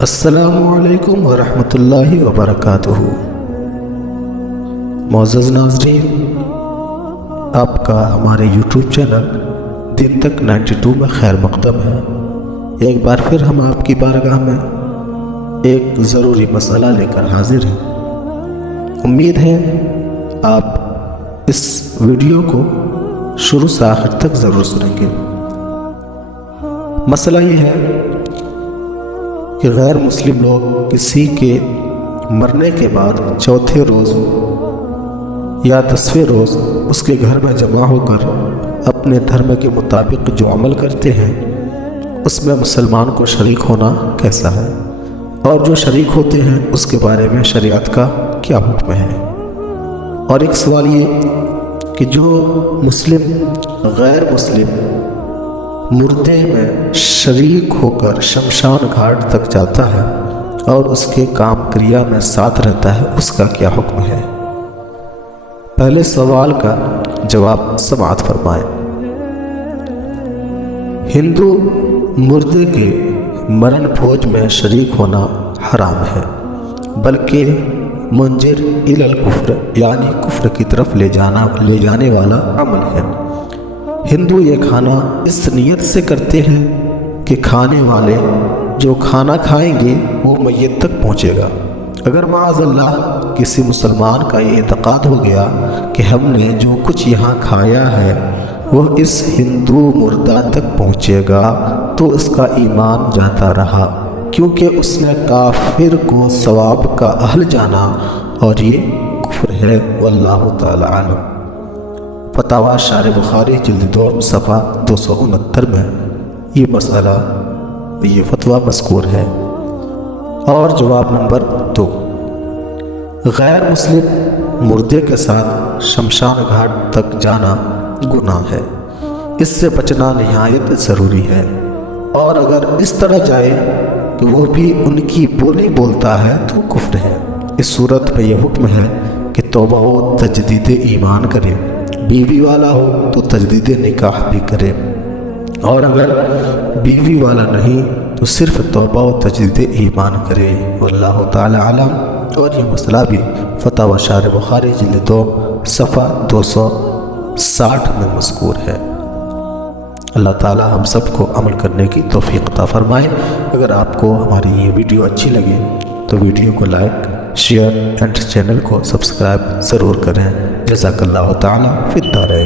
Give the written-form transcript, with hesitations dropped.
السلام علیکم ورحمۃ اللہ وبرکاتہ۔ معزز ناظرین، آپ کا ہمارے یوٹیوب چینل دن تک 92 میں خیر مقدم ہے۔ ایک بار پھر ہم آپ کی بارگاہ میں ایک ضروری مسئلہ لے کر حاضر ہیں۔ امید ہے آپ اس ویڈیو کو شروع سے آخر تک ضرور سنیں گے۔ مسئلہ یہ ہے کہ غیر مسلم لوگ کسی کے مرنے کے بعد چوتھے روز یا 10ویں روز اس کے گھر میں جمع ہو کر اپنے دھرم کے مطابق جو عمل کرتے ہیں اس میں مسلمان کو شریک ہونا کیسا ہے، اور جو شریک ہوتے ہیں اس کے بارے میں شریعت کا کیا حکم ہے۔ اور ایک سوال یہ کہ جو مسلم غیر مسلم مردے میں شریک ہو کر شمشان گھاٹ تک جاتا ہے اور اس کے کام کریا میں ساتھ رہتا ہے، اس کا کیا حکم ہے۔ پہلے سوال کا جواب سماعت فرمائیں۔ ہندو مردے کے مرن بھوج میں شریک ہونا حرام ہے، بلکہ منجر الی الکفر یعنی کفر کی طرف لے جانے والا عمل ہے۔ ہندو یہ کھانا اس نیت سے کرتے ہیں کہ کھانے والے جو کھانا کھائیں گے وہ میت تک پہنچے گا۔ اگر معاذ اللہ کسی مسلمان کا یہ اعتقاد ہو گیا کہ ہم نے جو کچھ یہاں کھایا ہے وہ اس ہندو مردہ تک پہنچے گا تو اس کا ایمان جاتا رہا، کیونکہ اس نے کافر کو ثواب کا اہل جانا اور یہ کفر ہے۔ واللہ تعالی عالم۔ فتاوی شارح بخاری جلد 2 صفحہ 269 میں یہ مسئلہ یہ فتویٰ مذکور ہے۔ اور جواب نمبر 2، غیر مسلم مردے کے ساتھ شمشان گھاٹ تک جانا گناہ ہے، اس سے بچنا نہایت ضروری ہے۔ اور اگر اس طرح جائے کہ وہ بھی ان کی بولی بولتا ہے تو کفر ہے۔ اس صورت میں یہ حکم ہے کہ توبہ و تجدید ایمان کرے، بیوی والا ہو تو تجدید نکاح بھی کرے، اور اگر بیوی والا نہیں تو صرف توبہ و تجدید ایمان کرے۔ واللہ تعالی عالم۔ اور یہ مسئلہ بھی فتاوی شارح بخاری جلد 2 صفحہ 260 میں مذکور ہے۔ اللہ تعالی ہم سب کو عمل کرنے کی توفیق عطا فرمائے۔ اگر آپ کو ہماری یہ ویڈیو اچھی لگے تو ویڈیو کو لائک، شیئر اینڈ چینل کو سبسکرائب ضرور کریں۔ جزاک اللہ تعالی فی الدارین۔